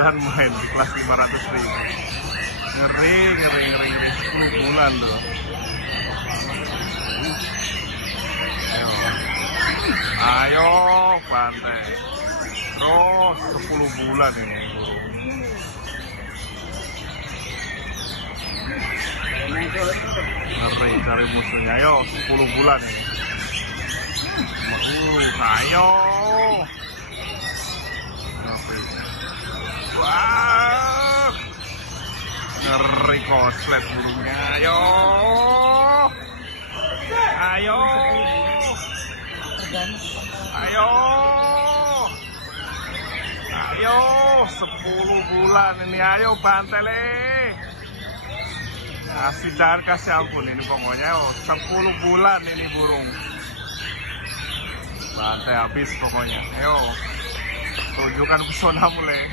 bulan main di kelas 500.000. Ngeri 10 bulan tuh. Ayo pantai. Terus 10 bulan ini burung. Ngeri cari musuhnya. Ayo 10 bulan ini. Ayo. Wah. Ngeri koslet burungnya. Ayo. Ayo. Ayo. Ayo 10 bulan ini. Ayo bantele. Kasih dan kasih ampun ini pokoknya. 10 bulan ini burung. Bantai habis pokoknya. Ayo tunjukkan pesona mulai.